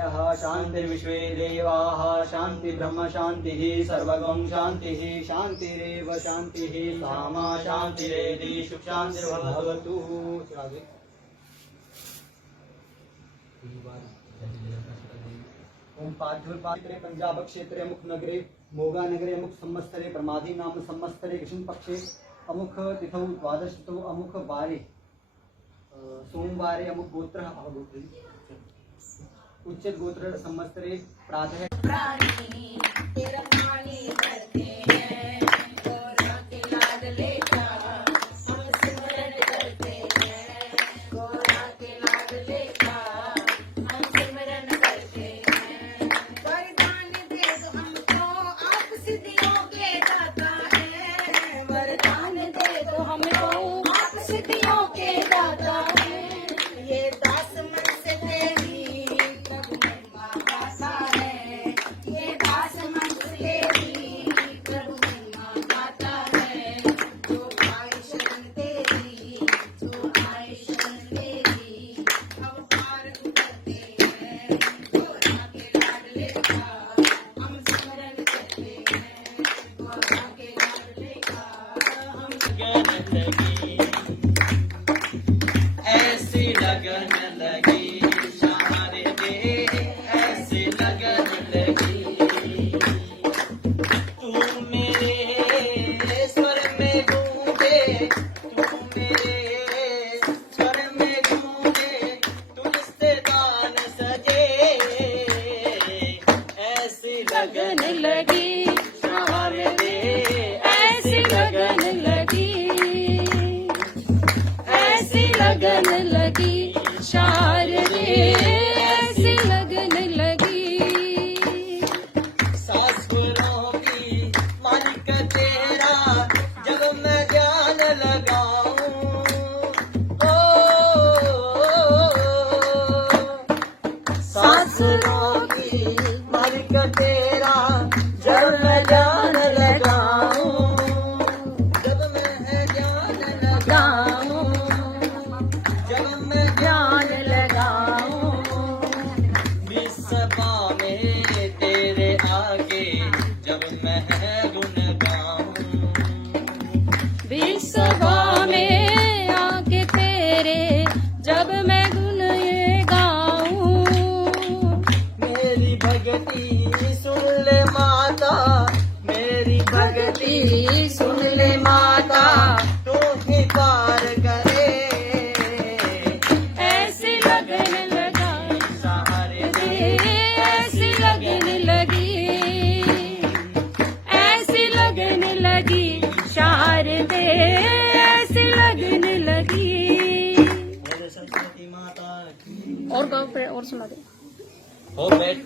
शांतिर्विश्वे देवाः शांति ब्रह्म शांतिः सर्वगं शांतिः शांतिरेव शांतिः सामा शांतिरेधि सुख शांतिर्भवतु। ओम पाठ्यपात्रे पंजाब क्षेत्रे अमुक नगरे मोगा नगरे अमुक संवत्सरे प्रमादी नाम संवत्सरे कृष्ण पक्षे अमुक तिथौ द्वादश तिथौ अमुक वारे सोमवारे अमुक गोत्र उच्चत गोत्र संवत्सरे प्रातः सुन ले माता तू ही पार करे ऐसी लगन लगा सहारे दे ऐसी लगन लगी सहारे दे ऐसी लगन लगी। सरस्वती माता और सुना दे हो बैठ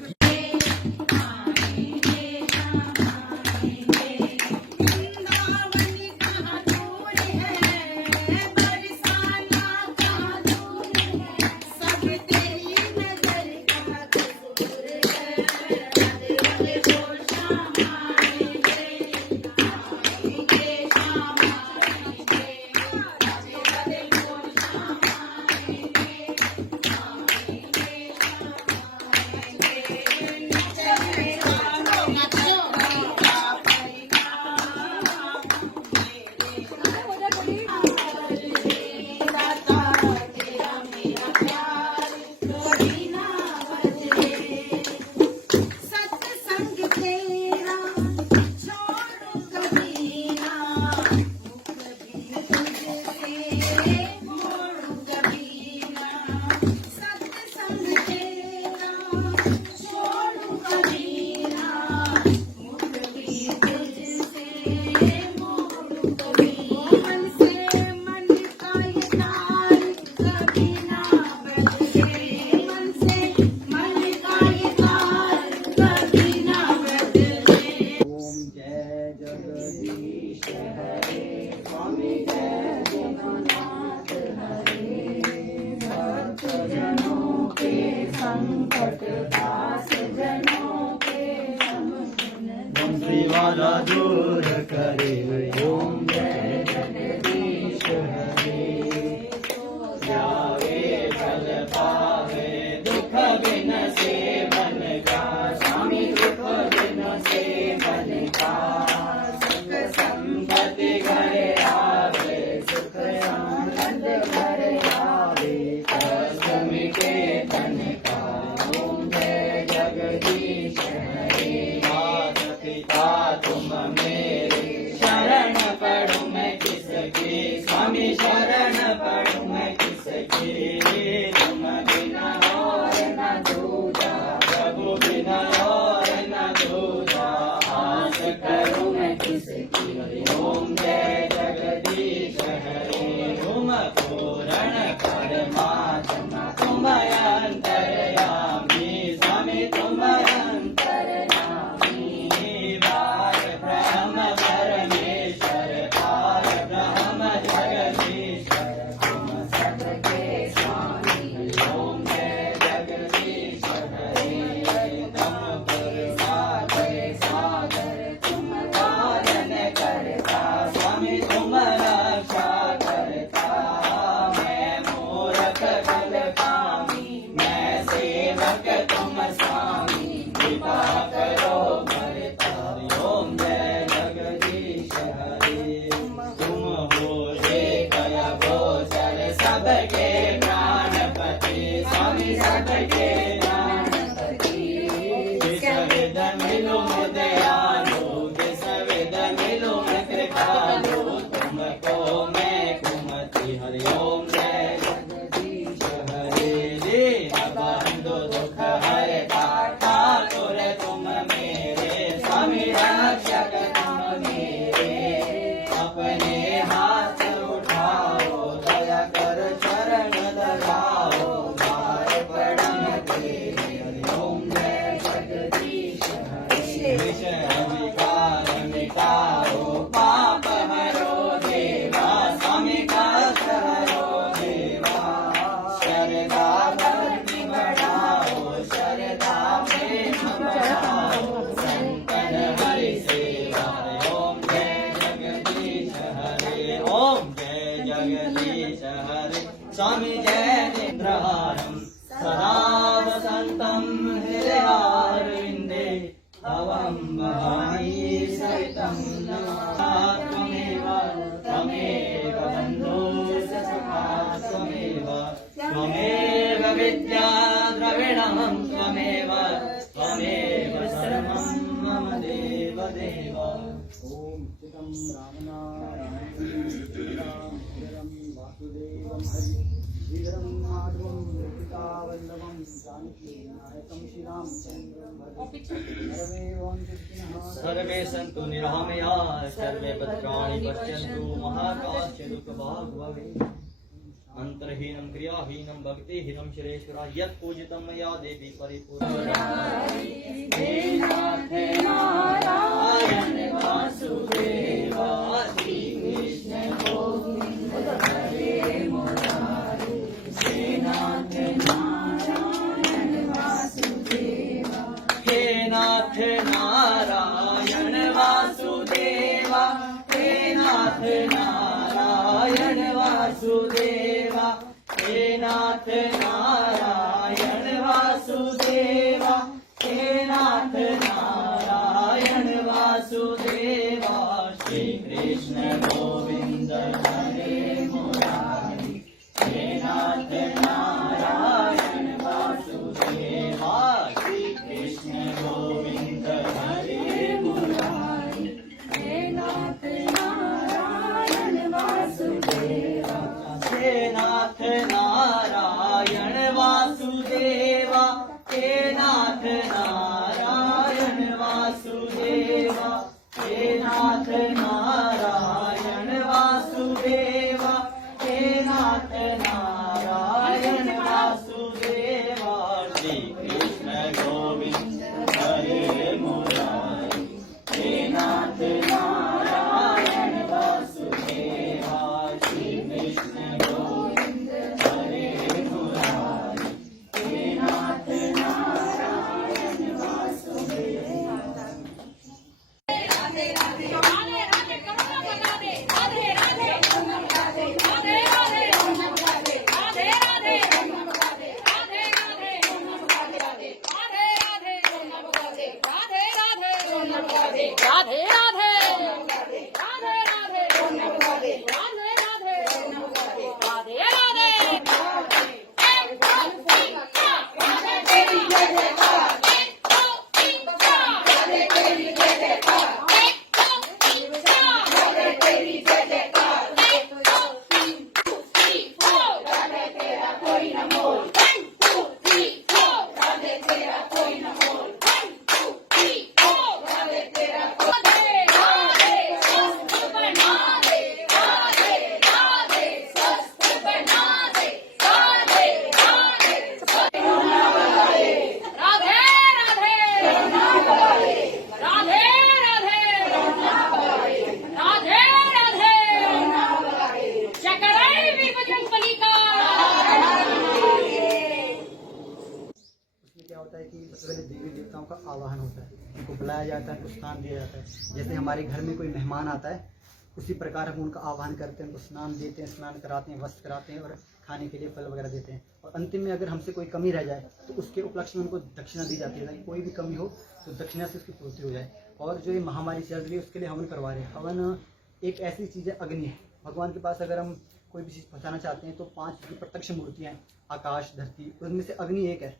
वाला दूर करे ओम जय जगदीश हरे जावे फल पावे दुख बिन सेव नाहं त्वमेव त्वमेव सर्वं मम देव देव। ॐ चितं रामनारायणं वासुदेवं हरि श्रीधरं माधवं ललितावल्लभं जानकी नायकं श्रीरामचन्द्रं सर्वे सन्तु निरामया सर्वे भद्राणि पश्यन्तु मा कश्चित् दुःखभाग् भवेत्। मंत्रहीनं क्रियाहीनं भक्तिहीनं शिरेश्वरा यत् पूजितं मया देवी परिपूर्ण वासुदेव श्री कृष्ण गोविंद हरे मुरारी हे नाथ नारायण वासुदेव हे नाथ नारायण वासुदेव हे नाथ नारायण वासुदेव हे नाथ नारायण वासुदेव हे नाथ नारायण वासुदेव श्री कृष्ण गोविंद हरे मुरारी हे नाथ नारायण वासुदेव श्री कृष्ण गोविंद हरे मुरारी हे नाथ नारायण वासुदेव हे नाथ नारायण वासुदेव हे नाथ नारायण वासुदेव हे नाथ नारायण वासुदेव हे नाथ नारायण वासुदेव श्री कृष्ण गोविंद हरे मुरारी हे नाथ नारायण वासुदेव श्री कृष्ण गोविंद हरे मुरारी हे नाथ नारायण वासुदेव। राधे राधे राधे राधे करुणा बना दे राधे राधे राधे राधे राधे राधे राधे राधे राधे राधे राधे राधे राधे राधे पहले देवी देवताओं का आवाहन होता है, उनको बुलाया जाता है, उनको स्नान दिया जाता है। जैसे हमारे घर में कोई मेहमान आता है उसी प्रकार हम उनका आह्वान करते हैं, उनको स्नान देते हैं, स्नान कराते हैं, वस्त्र कराते हैं और खाने के लिए फल वगैरह देते हैं। और अंतिम में अगर हमसे कोई कमी रह जाए तो उसके उपलक्ष्य में उनको दक्षिणा दी जाती है, ताकि कोई भी कमी हो तो दक्षिणा से उसकी पूर्ति हो जाए। और जो ये महामारी चल रही है उसके लिए हवन करवा रहे हैं। हवन एक ऐसी चीज़ है, अग्नि है। भगवान के पास अगर हम कोई भी चीज़ पहुँचाना चाहते हैं तो 5 की प्रत्यक्ष मूर्तियाँ हैं, आकाश, धरती, उनमें से अग्नि एक है,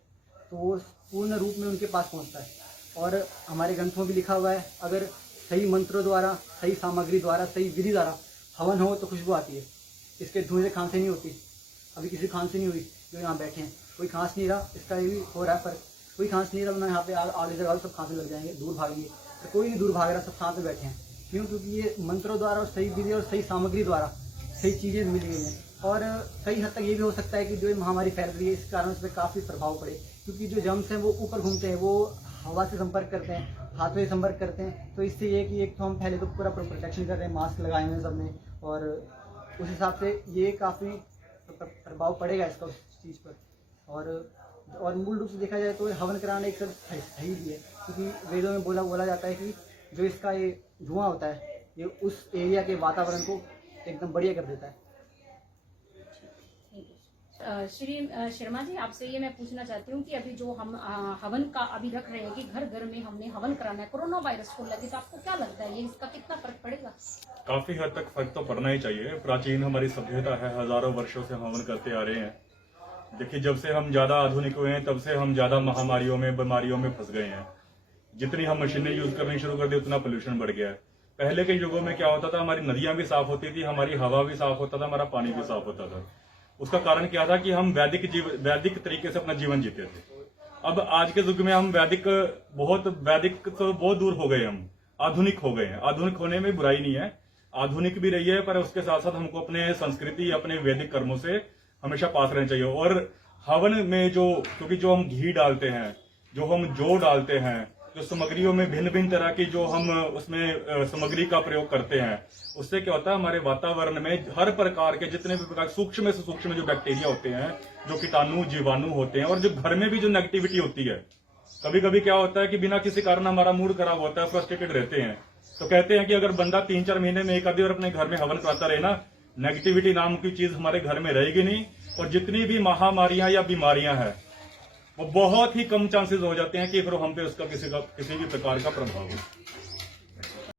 तो वो पूर्ण रूप में उनके पास पहुँचता है। और हमारे ग्रंथों में भी लिखा हुआ है, अगर सही मंत्रों द्वारा, सही सामग्री द्वारा, सही विधि द्वारा हवन हो तो खुशबू आती है। इसके धुएं से खांसी नहीं होती। अभी किसी खांसी नहीं हुई जो यहाँ बैठे हैं, कोई खांस नहीं रहा, इसका ये भी हो रहा है, पर कोई खांस नहीं रहा, वरना यहाँ पे आगे जगह सब खांसने लग जाएंगे, दूर भागेंगे। तो कोई नहीं दूर भाग रहा, सब साथ में बैठे हैं। क्यों? क्योंकि ये मंत्रों द्वारा और सही विधि और सही सामग्री द्वारा सही चीज़ें मिल गई हैं। और कई हद तक ये भी हो सकता है कि जो ये महामारी फैल रही है इस कारण उस पर काफ़ी प्रभाव पड़े, क्योंकि जो जर्म्स हैं वो ऊपर घूमते हैं, वो हवा से संपर्क करते हैं, हाथों से संपर्क करते हैं। तो इससे ये कि एक तो हम पहले तो पूरा प्रोटेक्शन कर रहे हैं, मास्क लगाए हुए हैं सबने, और उस हिसाब से ये काफ़ी प्रभाव पड़ेगा इसका उस चीज़ पर। और मूल रूप से देखा जाए तो हवन कराना एक सही भी है, क्योंकि वेदों में बोला जाता है कि जो इसका ये धुआं होता है ये उस एरिया के वातावरण को एकदम बढ़िया कर देता है। श्री शर्मा जी, आपसे ये मैं पूछना चाहती हूँ कि अभी जो हम हवन का अभी रख रहे हैं कि घर घर में हमने हवन कराना है, कोरोना वायरस को लगे, तो आपको क्या लगता है ये इसका कितना फर्क पड़ेगा? काफी हद तक फर्क तो पड़ना ही चाहिए। प्राचीन हमारी सभ्यता है, हजारों वर्षों से हम हवन करते आ रहे हैं देखिए, जब से हम ज्यादा आधुनिक हुए हैं तब से हम ज्यादा महामारियों में, बीमारियों में फंस गए हैं। जितनी हम मशीनें यूज करनी शुरू कर दी उतना पोल्यूशन बढ़ गया है। पहले के युगों में क्या होता था, हमारी नदियां भी साफ होती थी, हमारी हवा भी साफ होता था, हमारा पानी भी साफ होता था। उसका कारण क्या था कि हम वैदिक तरीके से अपना जीवन जीते थे। अब आज के युग में हम वैदिक तो बहुत दूर हो गए, हम आधुनिक हो गए हैं। आधुनिक होने में बुराई नहीं है, आधुनिक भी रही है, पर उसके साथ साथ हमको अपने संस्कृति, अपने वैदिक कर्मों से हमेशा पास रहना चाहिए। और हवन में क्योंकि जो हम घी डालते हैं, जो हम जौ डालते हैं, जो सामग्रियों में भिन्न भिन्न तरह की जो हम उसमें सामग्री का प्रयोग करते हैं, उससे क्या होता है, हमारे वातावरण में हर प्रकार के जितने भी प्रकार सूक्ष्म से सूक्ष्म जो बैक्टीरिया होते हैं, जो कीटाणु जीवाणु होते हैं, और जो घर में भी जो नेगेटिविटी होती है, कभी कभी क्या होता है कि बिना किसी कारण हमारा मूड खराब होता है, फ्रस्ट्रेटेड रहते हैं, तो कहते हैं कि अगर बंदा 3-4 महीने में एक आधी और अपने घर में हवन कराता रहे ना, नेगेटिविटी नाम की चीज हमारे घर में रहेगी नहीं, और जितनी भी महामारियां या बीमारियां हैं वो बहुत ही कम चांसेस हो जाते हैं कि फिर हम पे उसका किसी भी प्रकार का प्रभाव हो।